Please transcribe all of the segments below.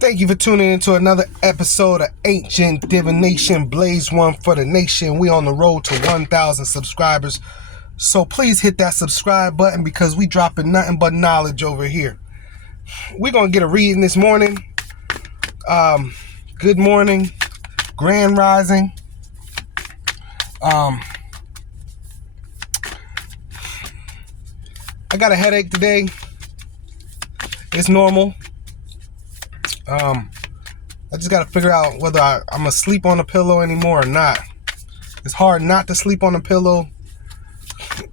Thank you for tuning into another episode of Ancient Divination. Blaze one for the nation. We on the road to 1,000 subscribers. So please hit that subscribe button because we dropping nothing but knowledge over here. We're going to get a reading this morning. Good morning. Grand rising. I got a headache today. It's normal. I just got to figure out whether I'm going to sleep on the pillow anymore or not. It's hard not to sleep on the pillow,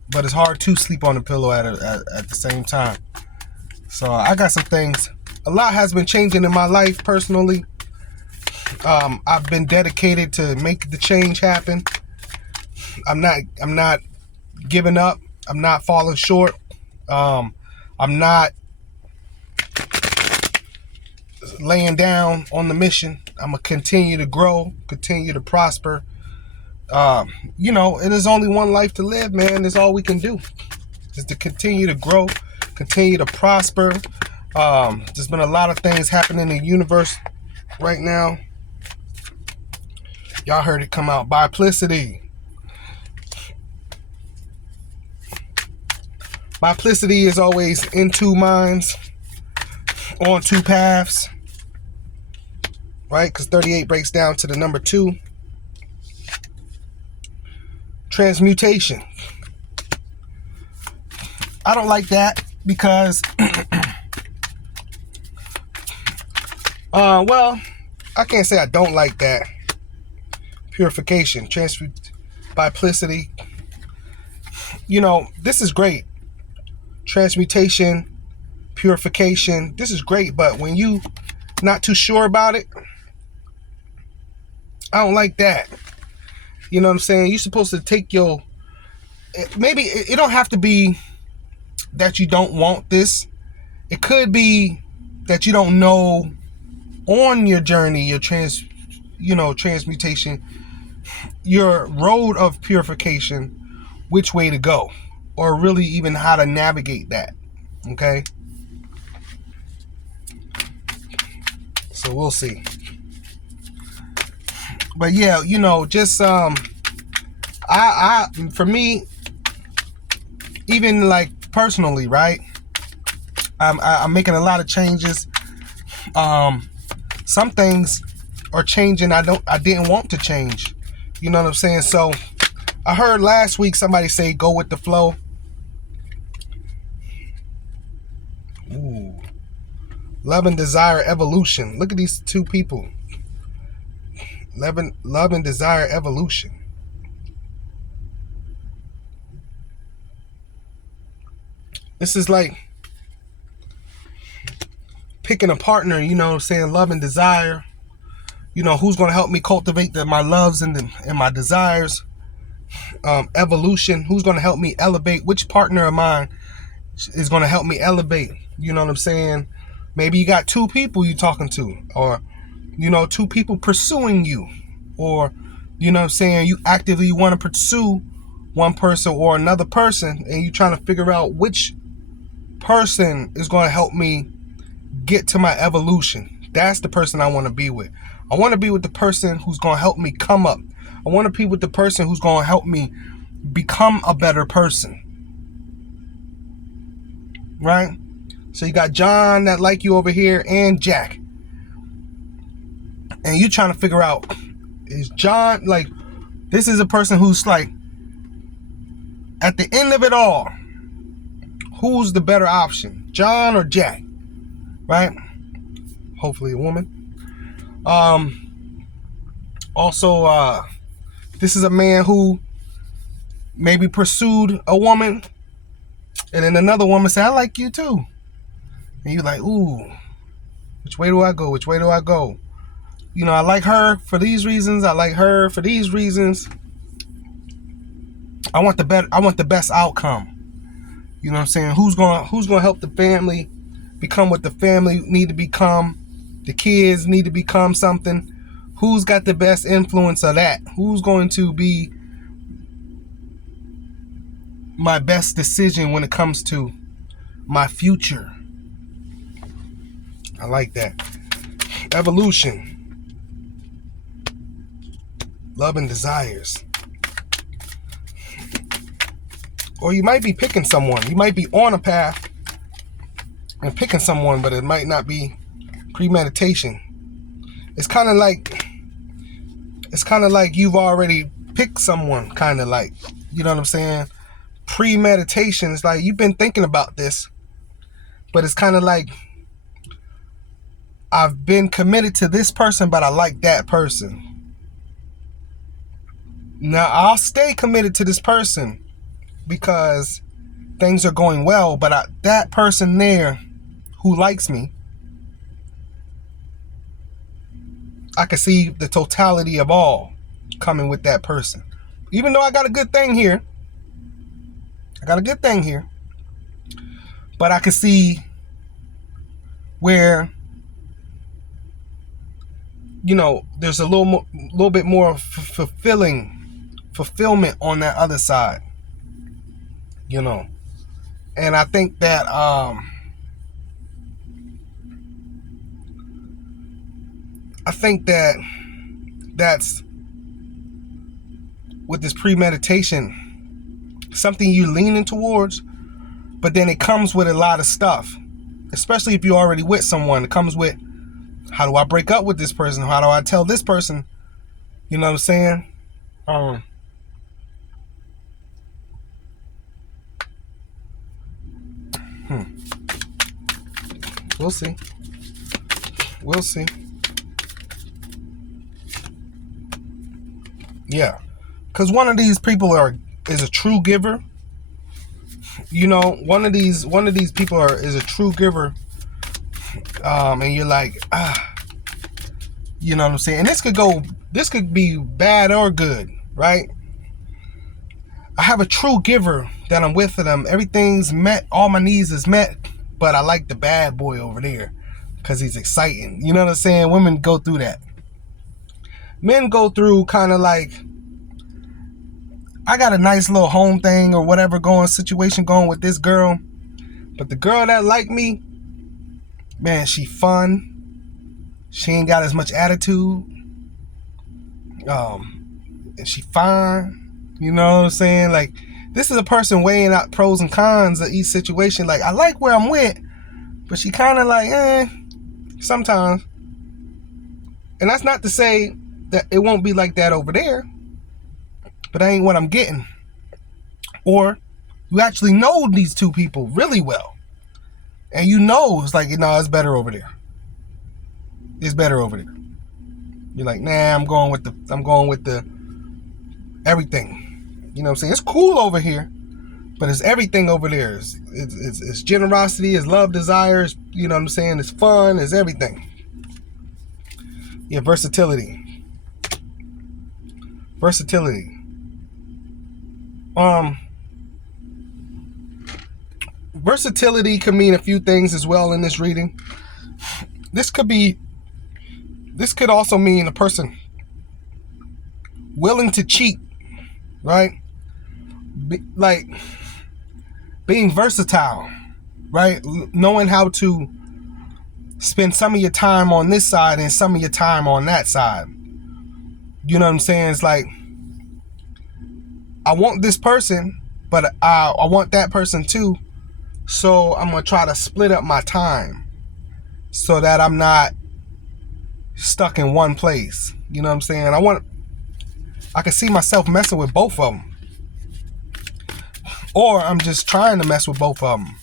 but it's hard to sleep on the pillow at the same time. So I got some things. A lot has been changing in my life personally. I've been dedicated to make the change happen. I'm not giving up. I'm not falling short. I'm not laying down on the mission. I'm gonna continue to grow, continue to prosper. It is only one life to live, man. That's all we can do, is to continue to grow, continue to prosper. There's been a lot of things happening in the universe right now. Y'all heard it come out. Biplicity. Biplicity is always in two minds, on two paths. Right? Because 38 breaks down to the number 2. Transmutation. I don't like that because, I can't say I don't like that. Purification, biplicity. This is great. Transmutation, purification. This is great, but when you not too sure about it, I don't like that. You know what I'm saying? You're supposed to take maybe it don't have to be that you don't want this. It could be that you don't know on your journey, your transmutation, your road of purification, which way to go, or really even how to navigate that. Okay? So we'll see. But yeah, just for me, even like personally, right? I'm making a lot of changes. Some things are changing I didn't want to change. You know what I'm saying? So I heard last week somebody say go with the flow. Ooh. Love and desire evolution. Look at these two people. Love and desire evolution. This is like picking a partner, saying love and desire. Who's going to help me cultivate my loves and my desires. Evolution. Who's going to help me elevate? Which partner of mine is going to help me elevate? You know what I'm saying? Maybe you got 2 people you talking to, or 2 people pursuing you, or you actively want to pursue one person or another person, and you trying to figure out which person is going to help me get to my evolution. That's the person I want to be with. I want to be with the person who's going to help me come up. I want to be with the person who's going to help me become a better person. Right? So you got John that like you over here, and Jack. And you trying to figure out, is John, like, this is a person who's like, at the end of it all, who's the better option, John or Jack? Right? Hopefully a woman. Also, this is a man who maybe pursued a woman, and then another woman said, I like you too. And you're like, ooh, which way do I go? Which way do I go? I like her for these reasons. I like her for these reasons. I want the best outcome. You know what I'm saying? Who's gonna help the family become what the family need to become? The kids need to become something. Who's got the best influence of that? Who's going to be my best decision when it comes to my future? I like that. evolution, love and desires. Or you might be picking someone. You might be on a path and picking someone, but it might not be premeditation. It's kind of like you've already picked someone, kind of like, you know what I'm saying? Premeditation is like you've been thinking about this, but it's kind of like I've been committed to this person, but I like that person. Now I'll stay committed to this person because things are going well, but that person there who likes me, I can see the totality of all coming with that person. Even though I got a good thing here, but I can see where, you know, there's a little bit more fulfillment on that other side, you know. And I think that that's with this premeditation, something you're leaning towards, but then it comes with a lot of stuff, especially if you're already with someone. It comes with, how do I break up with this person? How do I tell this person? You know what I'm saying? We'll see. Yeah, because one of these people is a true giver. You know, one of these people is a true giver, and you're like, you know what I'm saying? And this could be bad or good, right? I have a true giver that I'm with them. Everything's met, all my needs is met, but I like the bad boy over there because he's exciting. You know what I'm saying? Women go through that. Men go through kind of like, I got a nice little home thing or whatever situation going with this girl, but the girl that like me, man, she fun. She ain't got as much attitude. And she fine. You know what I'm saying? Like, this is a person weighing out pros and cons of each situation. Like, I like where I'm with, but she kind of like, sometimes. And that's not to say that it won't be like that over there, but that ain't what I'm getting. Or you actually know these two people really well, and you know it's like, it's better over there. It's better over there. You're like, nah, I'm going with the everything. You know what I'm saying? It's cool over here, but it's everything over there. It's generosity, it's love, desires. You know what I'm saying? It's fun, it's everything. Yeah, versatility. Versatility can mean a few things as well in this reading. This could also mean a person willing to cheat, right? Like being versatile, right? Knowing how to spend some of your time on this side and some of your time on that side. You know what I'm saying? It's like, I want this person, but I want that person too. So I'm going to try to split up my time so that I'm not stuck in one place. You know what I'm saying? I can see myself messing with both of them. Or I'm just trying to mess with both of them.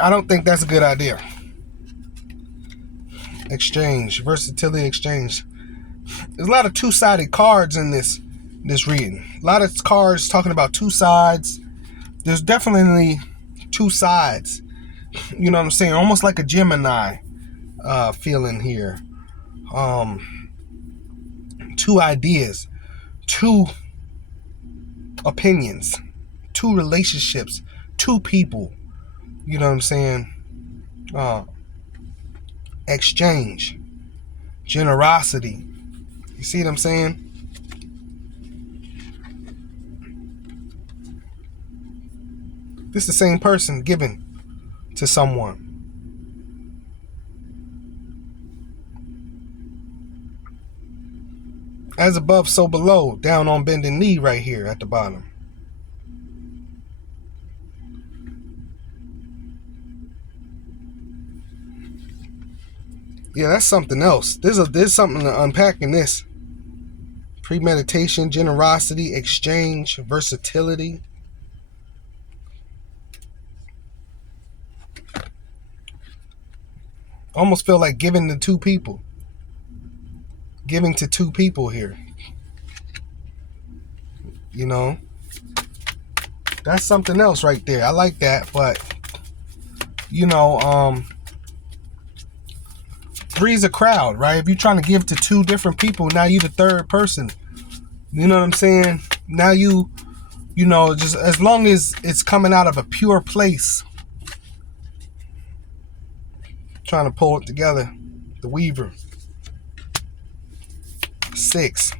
I don't think that's a good idea. Exchange, versatility, exchange. There's a lot of two-sided cards in this reading. A lot of cards talking about two sides. There's definitely two sides. You know what I'm saying? Almost like a Gemini feeling here. Two ideas, two opinions, two relationships, two people. You know what I'm saying? Exchange, generosity. You see what I'm saying? This is the same person giving to someone. As above, so below. Down on bending knee right here at the bottom. Yeah, that's something else. There's something to unpack in this. Premeditation, generosity, exchange, versatility. Almost feel like giving to two people. Giving to two people here. You know? That's something else right there. I like that, but you know, three's a crowd, right? If you're trying to give to two different people, now you the third person. You know what I'm saying? Now you know, just as long as it's coming out of a pure place. Trying to pull it together. The Weaver. 6.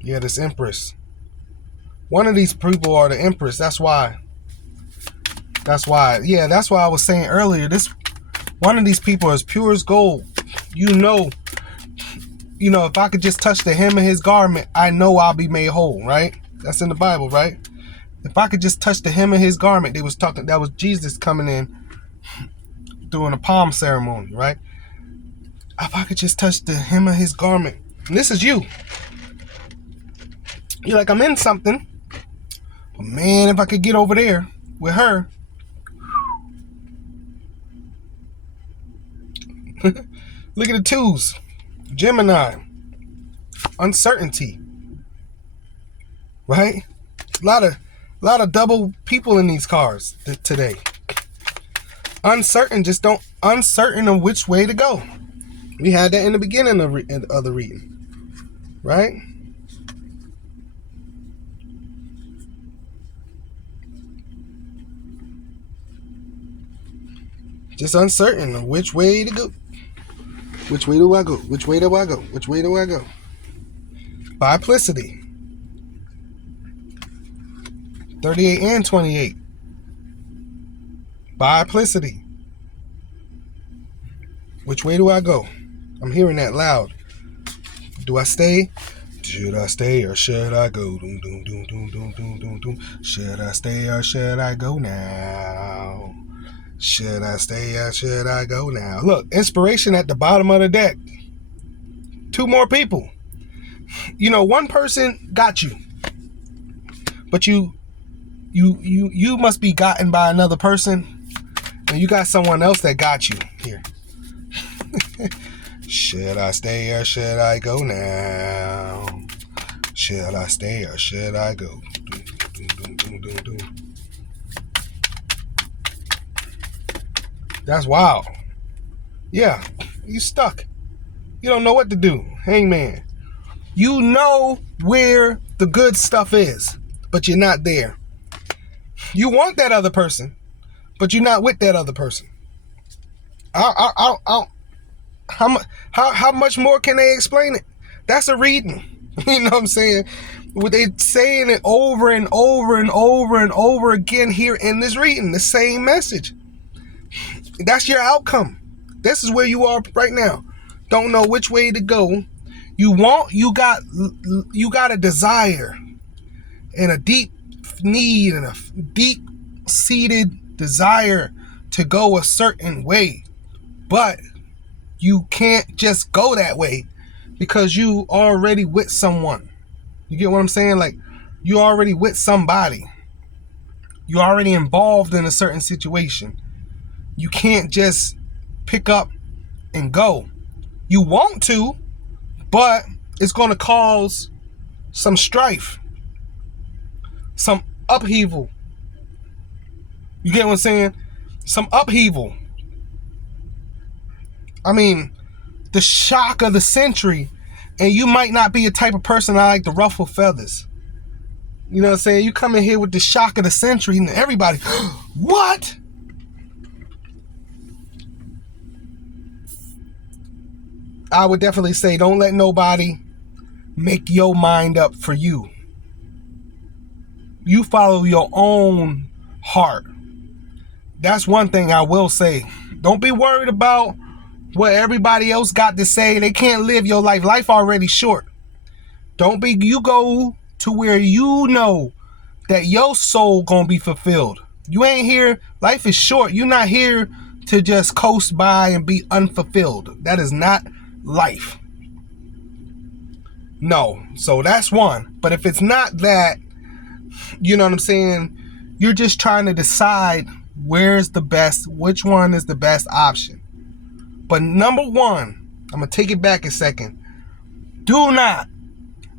Yeah, this Empress. One of these people are the Empress. That's why. Yeah, that's why I was saying earlier. One of these people is pure as gold. You know, if I could just touch the hem of his garment, I know I'll be made whole, right? That's in the Bible, right? If I could just touch the hem of his garment, that was Jesus coming in doing a palm ceremony, right? If I could just touch the hem of his garment, and this is you. You're like, I'm in something, but man, if I could get over there with her. Look at the 2s. Gemini. Uncertainty. Right? A lot of double people in these cards today. Uncertain of which way to go. We had that in the beginning of the reading. Right? Just uncertain of which way to go. Which way do I go? Which way do I go? Which way do I go? Biplicity. 38 and 28. Biplicity. Which way do I go? I'm hearing that loud. Do I stay? Should I stay or should I go? Doom, doom, doom, doom, doom, doom, doom, doom. Should I stay or should I go now? Should I stay or should I go now? Look, inspiration at the bottom of the deck. 2 more people. One person got you. But you must be gotten by another person. And you got someone else that got you here. Should I stay or should I go now? Should I stay or should I go? Doom, doom, doom, doom, doom. That's wild. Yeah, you stuck. You don't know what to do. Hangman. You know where the good stuff is, but you're not there. You want that other person, but you're not with that other person. How much more can they explain it? That's a reading. You know what I'm saying? They saying it over and over and over and over again here in this reading. The same message. That's your outcome. This is where you are right now. Don't know which way to go. You got a desire and a deep need and a deep-seated desire to go a certain way. But you can't just go that way because you already with someone. You get what I'm saying? Like, you already with somebody. You're already involved in a certain situation. You can't just pick up and go. You want to, but it's going to cause some strife, some upheaval. You get what I'm saying? Some upheaval. I mean, the shock of the century, and you might not be a type of person that like to ruffle feathers. You know what I'm saying? You come in here with the shock of the century, and everybody, what? I would definitely say don't let nobody make your mind up for you. You follow your own heart. That's one thing I will say. Don't be worried about what everybody else got to say. They can't live your life. Life already short. Don't be, you go to where you know that your soul gonna be fulfilled. You ain't here, life is short. You're not here to just coast by and be unfulfilled. That is not life. No. So that's one. But if it's not that, you know what I'm saying, you're just trying to decide where's the best, which one is the best option. But number one, I'm going to take it back a second. Do not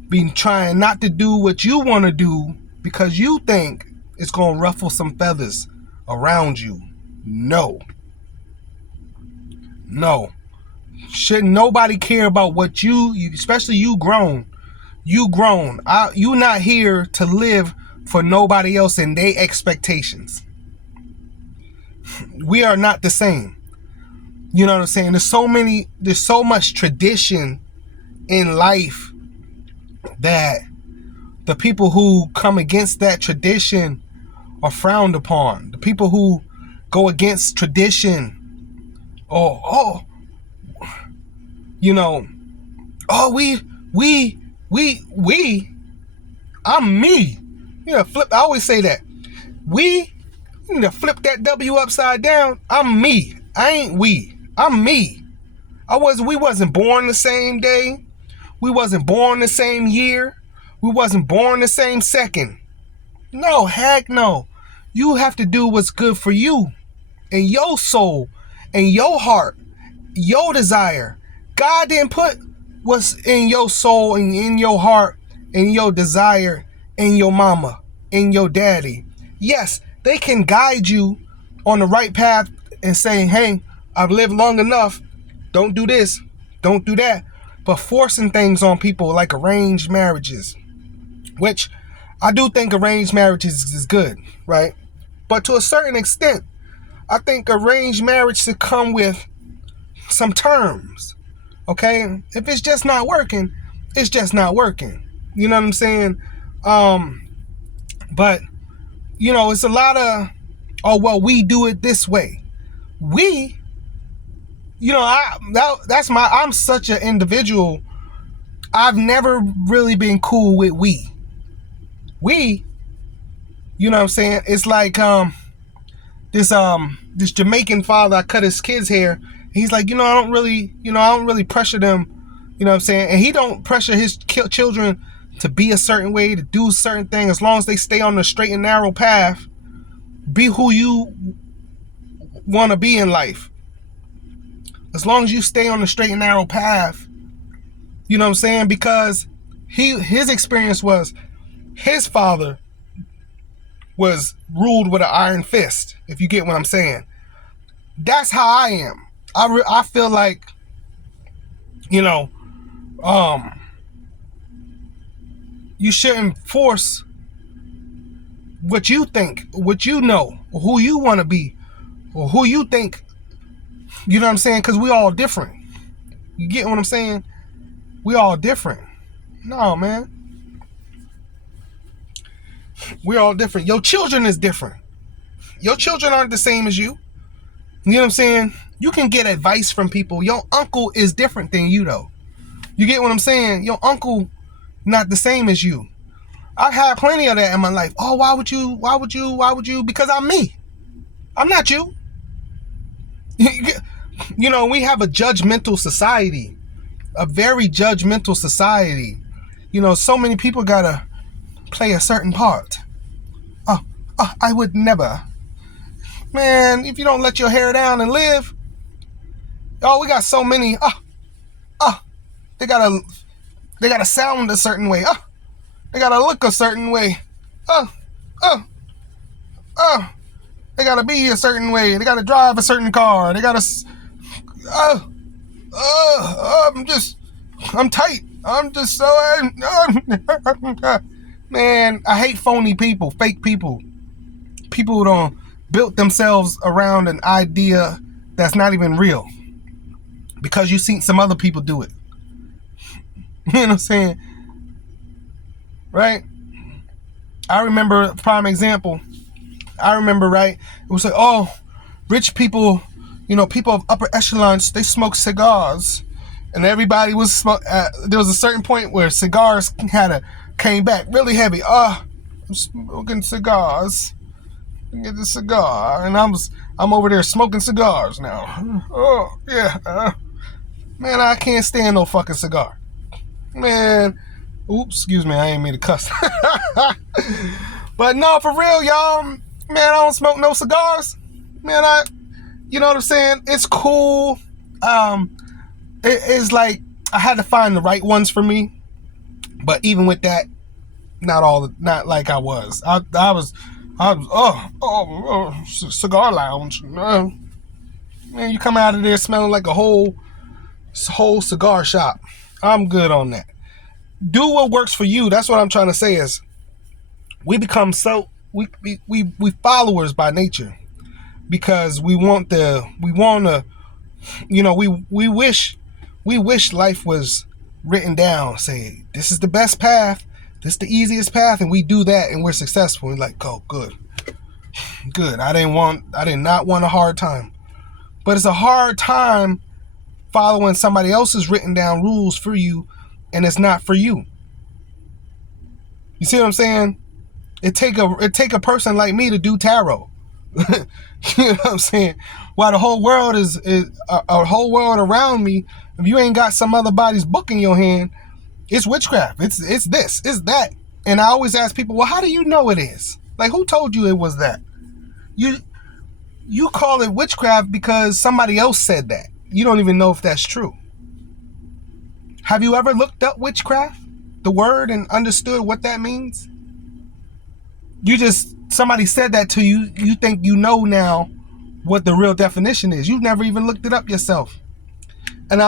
be trying not to do what you want to do because you think it's going to ruffle some feathers around you. No. Shouldn't nobody care about what you especially you grown. You not here to live for nobody else and their expectations. We are not the same. You know what I'm saying? There's so much tradition in life that the people who come against that tradition are frowned upon. The people who go against tradition, I'm me. I always say that. We need to flip that W upside down. I'm me. I ain't we. I'm me. We wasn't born the same day. We wasn't born the same year. We wasn't born the same second. No, heck no. You have to do what's good for you and your soul and your heart, your desire. God didn't put what's in your soul and in your heart and your desire in your mama, in your daddy. Yes, they can guide you on the right path and say, hey, I've lived long enough. Don't do this. Don't do that. But forcing things on people like arranged marriages, which I do think arranged marriages is good, right? But to a certain extent, I think arranged marriage should come with some terms, okay? If it's just not working, it's just not working. You know what I'm saying? But, it's a lot of, we do it this way. I'm such an individual. I've never really been cool with we. You know what I'm saying? It's like this Jamaican father, I cut his kids' hair. He's like, I don't really pressure them. You know what I'm saying? And he don't pressure his children to be a certain way, to do certain things, as long as they stay on the straight and narrow path. Be who you want to be in life. As long as you stay on the straight and narrow path, you know what I'm saying? Because his experience was his father was ruled with an iron fist, if you get what I'm saying. That's how I am. I feel like, you shouldn't force what you think, what you know, or who you want to be, or who you think, you know what I'm saying? Because we all different. You get what I'm saying? We all different. No, man. We're all different. Your children is different. Your children aren't the same as you. You know what I'm saying? You can get advice from people. Your uncle is different than you, though. You get what I'm saying? Your uncle not the same as you. I've had plenty of that in my life. Oh, why would you? Because I'm me. I'm not you. We have a judgmental society. A very judgmental society. So many people gotta play a certain part. I would never. Man, if you don't let your hair down and live. We got so many. They gotta sound a certain way. They gotta look a certain way. They gotta be a certain way. They gotta drive a certain car. They gotta. I'm tight. I'm just so. Man, I hate phony people, fake people. People who don't built themselves around an idea that's not even real. Because you've seen some other people do it. You know what I'm saying? Right? I remember, prime example, I remember, right, it was like, oh, rich people, people of upper echelons, they smoke cigars. And everybody was there was a certain point where cigars came back really heavy. I'm smoking cigars. Get the cigar, and I'm over there smoking cigars now. Oh yeah, man, I can't stand no fucking cigar, man. Oops, excuse me, I ain't mean to cuss. But no, for real, y'all, man, I don't smoke no cigars, man. You know what I'm saying? It's cool. It's like I had to find the right ones for me, but even with that, not like I was. I was cigar lounge. Man, you come out of there smelling like a whole cigar shop. I'm good on that. Do what works for you. That's what I'm trying to say is we become we followers by nature because we wish life was written down. Say this is the best path. This is the easiest path, and we do that, and we're successful. We're like, oh, good. I did not want a hard time. But it's a hard time following somebody else's written down rules for you, and it's not for you. You see what I'm saying? It take a person like me to do tarot. You know what I'm saying? While the whole world is a whole world around me, if you ain't got some other body's book in your hand, it's witchcraft. It's this, it's that. And I always ask people, well, how do you know it is? Like, who told you it was that? You call it witchcraft because somebody else said that. You don't even know if that's true. Have you ever looked up witchcraft, the word, and understood what that means? Somebody said that to you. You think you know now what the real definition is. You've never even looked it up yourself. And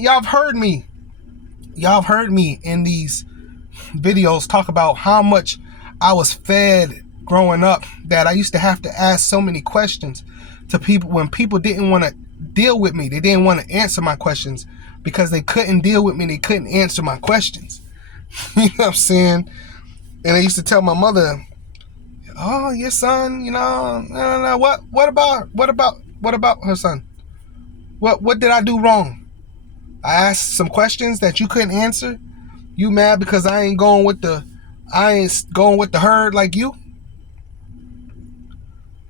y'all have heard me. Y'all have heard me in these videos talk about how much I was fed growing up, that I used to have to ask so many questions to people when people didn't want to deal with me. They didn't want to answer my questions because they couldn't deal with me. They couldn't answer my questions. You know what I'm saying? And I used to tell my mother, oh, your son, no. What about her son? What did I do wrong? I asked some questions that you couldn't answer. You mad because I ain't going with the herd like you?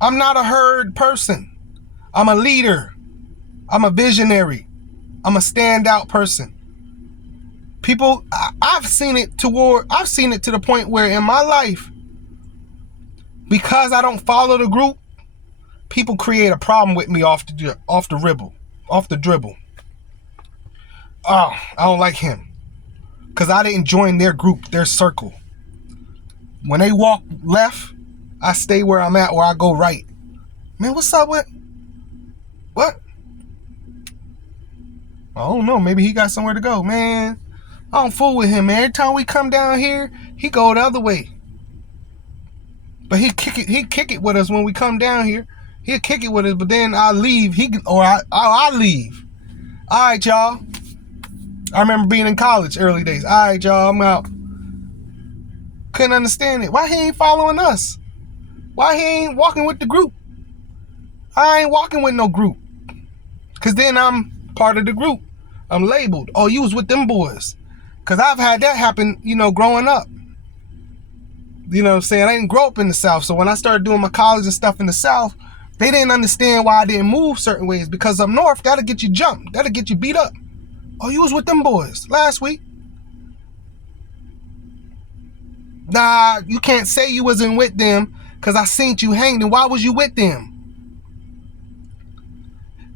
I'm not a herd person. I'm a leader. I'm a visionary. I'm a standout person. People, I've seen it to the point where in my life, because I don't follow the group, people create a problem with me off the dribble. Oh, I don't like him because I didn't join their group, their circle. When they walk left, I stay where I'm at, or I go right. Man, what's up with what? I don't know. Maybe he got somewhere to go, man. I don't fool with him, man. Every time we come down here, he go the other way. But he kick it with us when we come down here. He'll kick it with us, but then I'll leave. I'll leave. All right, y'all. I remember being in college early days. All right, y'all, I'm out. Couldn't understand it. Why he ain't following us? Why he ain't walking with the group? I ain't walking with no group. Because then I'm part of the group. I'm labeled. Oh, you was with them boys. Because I've had that happen, growing up. You know what I'm saying? I didn't grow up in the South. So when I started doing my college and stuff in the South, they didn't understand why I didn't move certain ways. Because up north, that'll get you jumped. That'll get you beat up. Oh, you was with them boys last week. Nah, you can't say you wasn't with them because I seen you hanging. Why was you with them?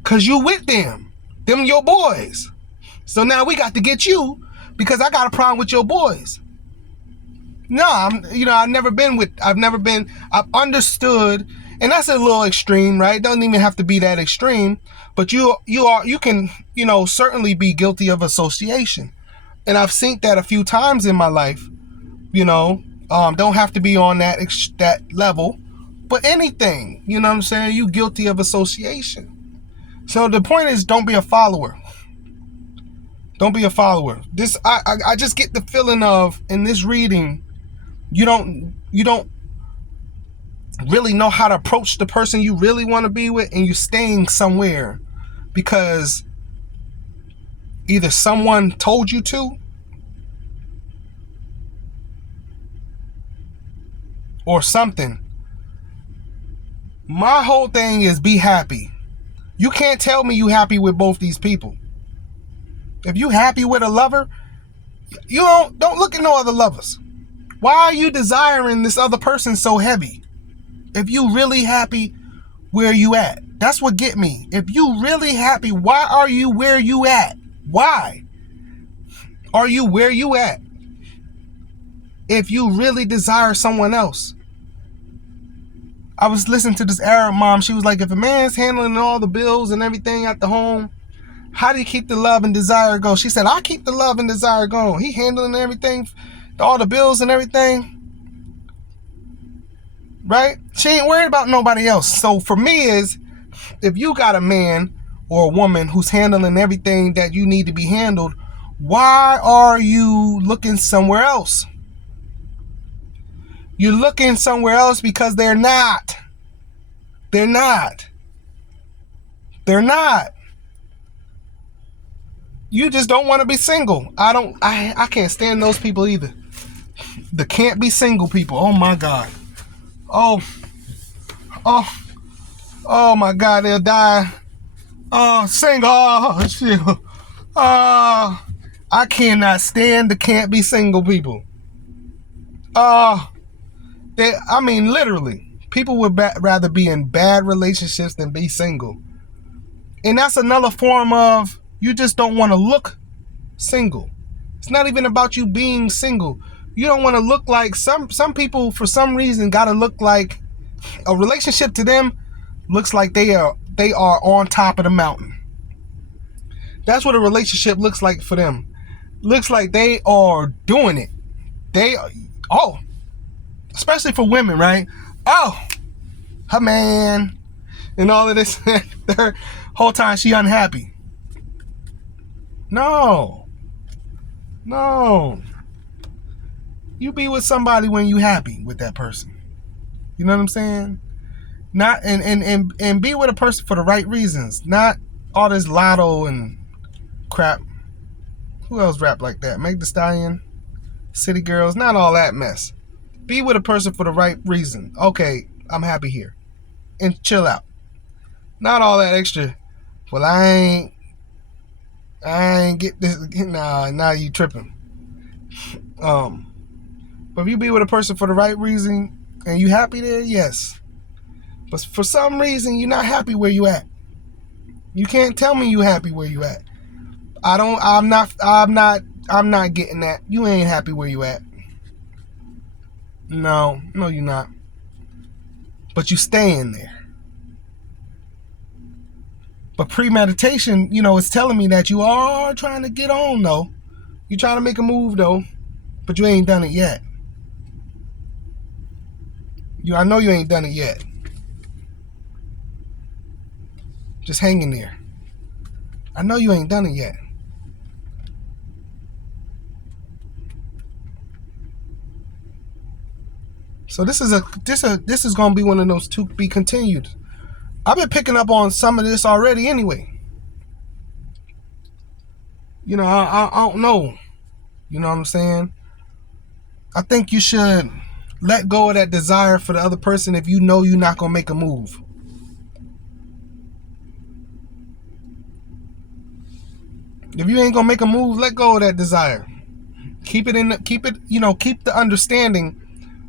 Because you with them. Them your boys. So now we got to get you because I got a problem with your boys. No, I've understood, and that's a little extreme, right? It doesn't even have to be that extreme, but you can, certainly be guilty of association. And I've seen that a few times in my life, don't have to be on that level, but anything, you know what I'm saying? You guilty of association. So the point is, don't be a follower. Don't be a follower. I just get the feeling of, in this reading, You don't really know how to approach the person you really want to be with, and you're staying somewhere because either someone told you to, or something. My whole thing is be happy. You can't tell me you happy with both these people. If you happy with a lover, you don't look at no other lovers. Why are you desiring this other person so heavy? If you really happy where you at, that's what get me. If you really happy, why are you where you at? Why are you where you at? If you really desire someone else. I was listening to this Arab mom. She was like, if a man's handling all the bills and everything at the home, how do you keep the love and desire going? She said, I keep the love and desire going. He handling everything, all the bills and everything. Right? She ain't worried about nobody else. So for me is, if you got a man or a woman who's handling everything that you need to be handled, why are you looking somewhere else? You're looking somewhere else because they're not. They're not. They're not. You just don't want to be single. I can't stand those people either. The can't be single people. Oh my God. Oh my God, they'll die. Oh, single. Oh, shit. I cannot stand the can't be single people. Literally, people would rather be in bad relationships than be single. And that's another form of, you just don't want to look single. It's not even about you being single. You don't want to look like, some people for some reason got to look like, a relationship to them looks like they are on top of the mountain. That's what a relationship looks like for them. Looks like they are doing it. Especially for women, right? Oh, her man, and all of this. The whole time she unhappy. No. You be with somebody when you happy with that person. You know what I'm saying? Not and be with a person for the right reasons. Not all this lotto and crap. Who else rap like that? Meg Thee Stallion, City Girls, not all that mess. Be with a person for the right reason. Okay, I'm happy here. And chill out. Not all that extra. Well, I ain't get this. Nah, you tripping. But if you be with a person for the right reason and you happy there, yes. But for some reason, you're not happy where you at. You can't tell me you happy where you at. I'm not getting that. You ain't happy where you at. No, you're not. But you staying there. But premeditation, it's telling me that you are trying to get on, though. You're trying to make a move, though. But you ain't done it yet. I know you ain't done it yet. Just hanging there. I know you ain't done it yet. So this is going to be one of those to be continued. I've been picking up on some of this already anyway. I don't know. You know what I'm saying? I think you should let go of that desire for the other person if you know you're not going to make a move. If you ain't going to make a move, let go of that desire. Keep the understanding,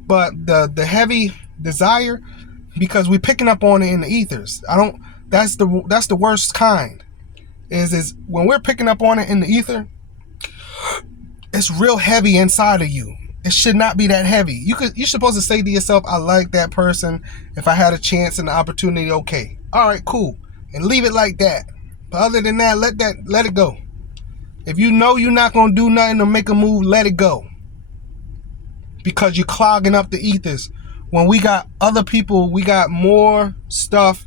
but the heavy desire, because we're picking up on it in the ethers. That's the worst kind. Is when we're picking up on it in the ether, it's real heavy inside of you. It should not be that heavy. You're supposed to say to yourself, I like that person. If I had a chance and the opportunity, okay. All right, cool. And leave it like that. But other than that, let it go. If you know you're not going to do nothing to make a move, let it go. Because you're clogging up the ethers. When we got other people, we got more stuff,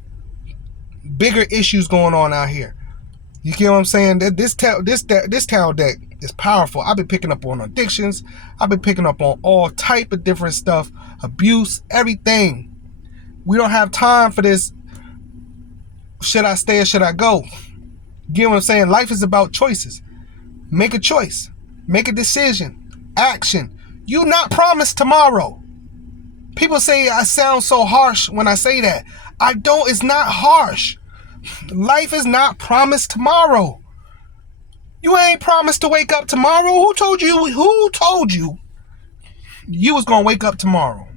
bigger issues going on out here. You get what I'm saying? This tarot deck is powerful. I've been picking up on addictions. I've been picking up on all type of different stuff, abuse, everything. We don't have time for this. Should I stay or should I go? Get what I'm saying? Life is about choices. Make a choice. Make a decision. Action. You not promised tomorrow. People say I sound so harsh when I say that. I don't. It's not harsh. Life is not promised tomorrow. You ain't promised to wake up tomorrow. Who told you you was gonna wake up tomorrow?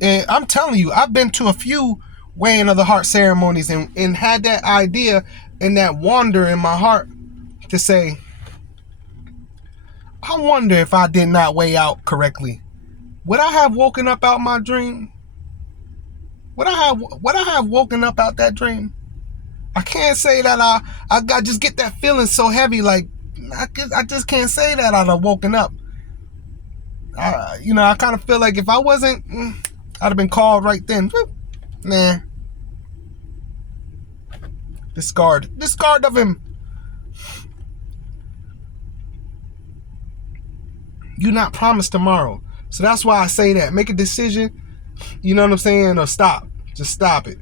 And I'm telling you, I've been to a few weighing of the heart ceremonies and had that idea and that wonder in my heart to say, I wonder if I did not weigh out correctly, would I have woken up out my dream? Would I have woken up out that dream? I can't say that I just get that feeling so heavy, like I just can't say that I'd have woken up. I kind of feel like if I wasn't, I'd have been called right then. Nah. Discard of him. You're not promised tomorrow. So that's why I say that. Make a decision, you know what I'm saying, or stop. Just stop it.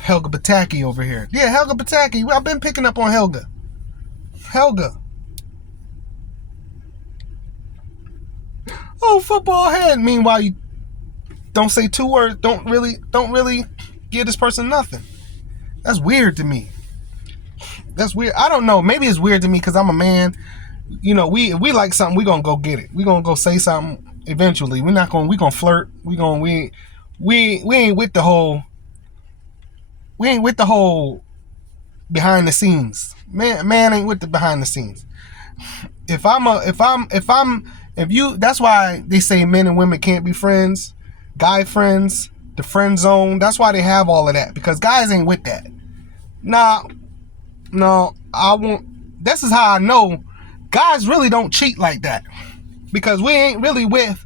Helga Pataki over here. Yeah, Helga Pataki. I've been picking up on Helga. Oh, football head. Meanwhile, you don't say two words. Don't really give this person nothing. That's weird to me. That's weird. I don't know. Maybe it's weird to me because I'm a man. We like something, we gonna go get it. We gonna go say something eventually. We gonna flirt. We ain't with the whole behind the scenes. Man ain't with the behind the scenes. That's why they say men and women can't be friends, guy friends, the friend zone. That's why they have all of that, because guys ain't with that. No, I won't. This is how I know guys really don't cheat like that, because we ain't really with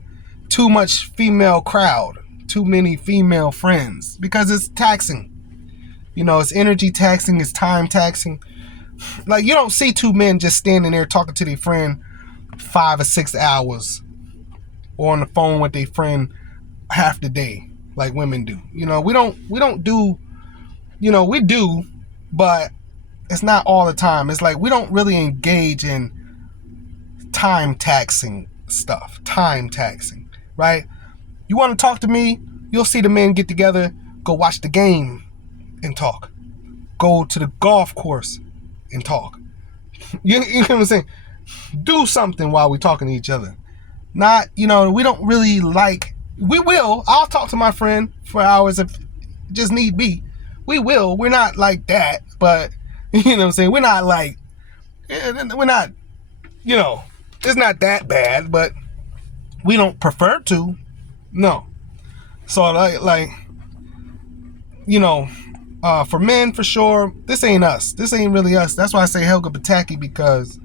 too much female crowd, too many female friends, because it's taxing. It's energy taxing, it's time taxing. Like, you don't see two men just standing there talking to their friend 5 or 6 hours, or on the phone with their friend half the day like women do. We don't do, we do, but it's not all the time. It's like we don't really engage in time taxing stuff. Time taxing, right? You want to talk to me, you'll see the men get together, go watch the game and talk. Go to the golf course and talk. You know what I'm saying? Do something while we're talking to each other. Not, we don't really like, I'll talk to my friend for hours if just need be. We will. We're not like that, but, you know what I'm saying? We're not like, we're not, it's not that bad, but we don't prefer to. No. So, for men, for sure, this ain't us. This ain't really us. That's why I say Helga Pataki, because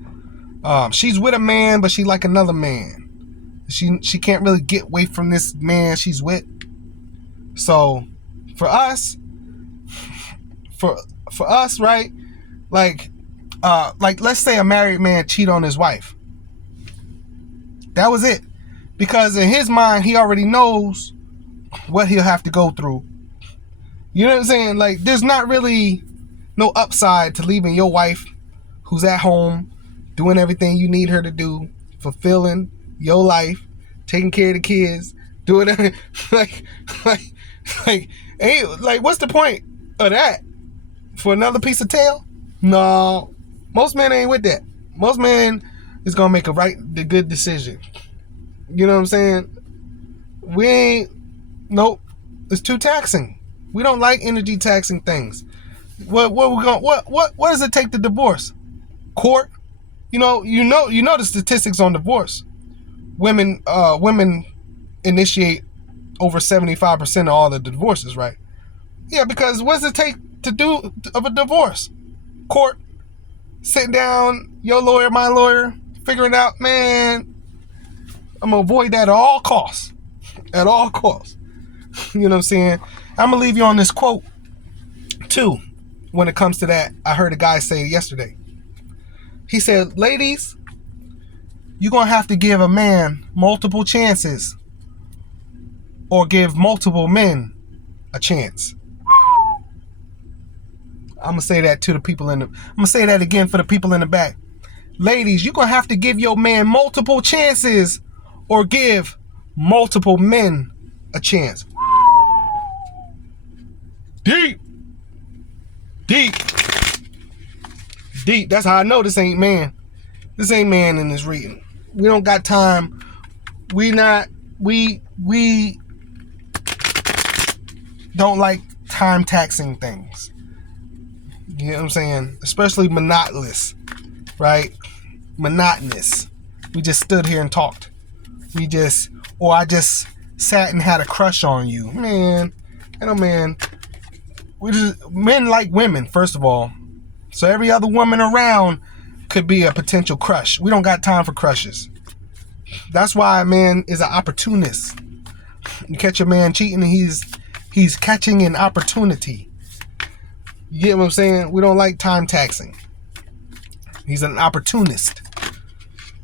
she's with a man, but she like another man. She can't really get away from this man she's with. So, for us, right? Like let's say a married man cheat on his wife. That was it. Because in his mind, he already knows what he'll have to go through. You know what I'm saying? Like, there's not really no upside to leaving your wife, who's at home, doing everything you need her to do, fulfilling your life, taking care of the kids, doing it. like, what's the point of that? For another piece of tail? No. Most men ain't with that. Most men is gonna make the good decision. You know what I'm saying? Nope. It's too taxing. We don't like energy taxing things. What does it take to divorce? Court? You know the statistics on divorce. Women initiate over 75% of all the divorces, right? Yeah, because what does it take to do of a divorce? Court, sitting down, your lawyer, my lawyer, figuring out, man, I'm gonna avoid that at all costs. At all costs. You know what I'm saying? I'm gonna leave you on this quote too. when it comes to that. I heard a guy say yesterday. He said, ladies, you're going to have to give a man multiple chances or give multiple men a chance. I'm going to say that to the people I'm going to say that again for the people in the back. Ladies, you're going to have to give your man multiple chances or give multiple men a chance. Deep. Deep. Deep. That's how I know this ain't man. This ain't man in this reading. We don't got time. We don't like time taxing things. You know what I'm saying? Especially monotonous, right? Monotonous. We just stood here and talked. I just sat and had a crush on you. Man, man. Men like women, first of all. So every other woman around could be a potential crush. We don't got time for crushes. That's why a man is an opportunist. You catch a man cheating and he's catching an opportunity. You get what I'm saying? We don't like time taxing. He's an opportunist.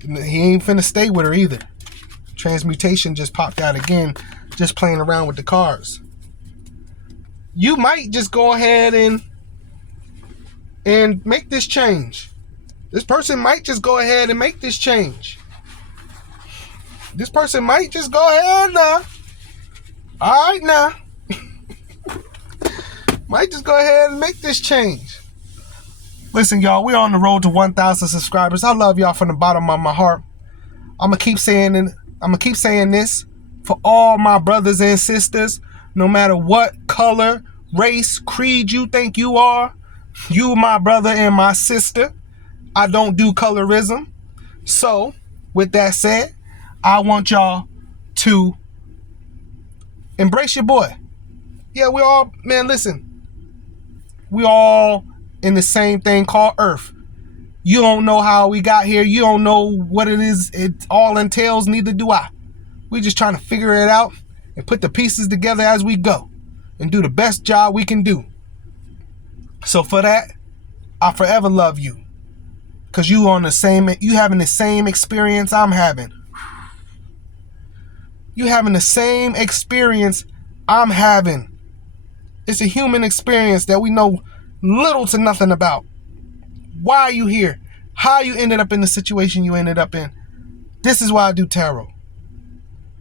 He ain't finna stay with her either. Transmutation just popped out again, just playing around with the cards. You might just go ahead and make this change. This person might just go ahead and make this change. This person might just go ahead now. All right now. Might just go ahead and make this change. Listen, y'all, we're on the road to 1,000 subscribers. I love y'all from the bottom of my heart. I'm gonna keep saying this for all my brothers and sisters, no matter what color, race, creed you think you are. You my brother and my sister. I don't do colorism. So, with that said, I want y'all to embrace your boy. Yeah, we all, man, listen. We all in the same thing called Earth. You don't know how we got here. You don't know what it is it all entails, neither do I. We just trying to figure it out and put the pieces together as we go and do the best job we can do. So for that, I forever love you. Cause you having the same experience I'm having. You having the same experience I'm having. It's a human experience that we know little to nothing about. Why are you here? How you ended up in the situation you ended up in. This is why I do tarot.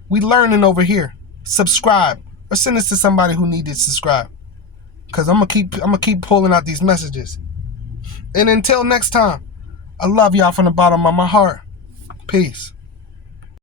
We learning over here. Subscribe or send this to somebody who needed to subscribe. Cause I'm gonna keep pulling out these messages. And until next time, I love y'all from the bottom of my heart. Peace.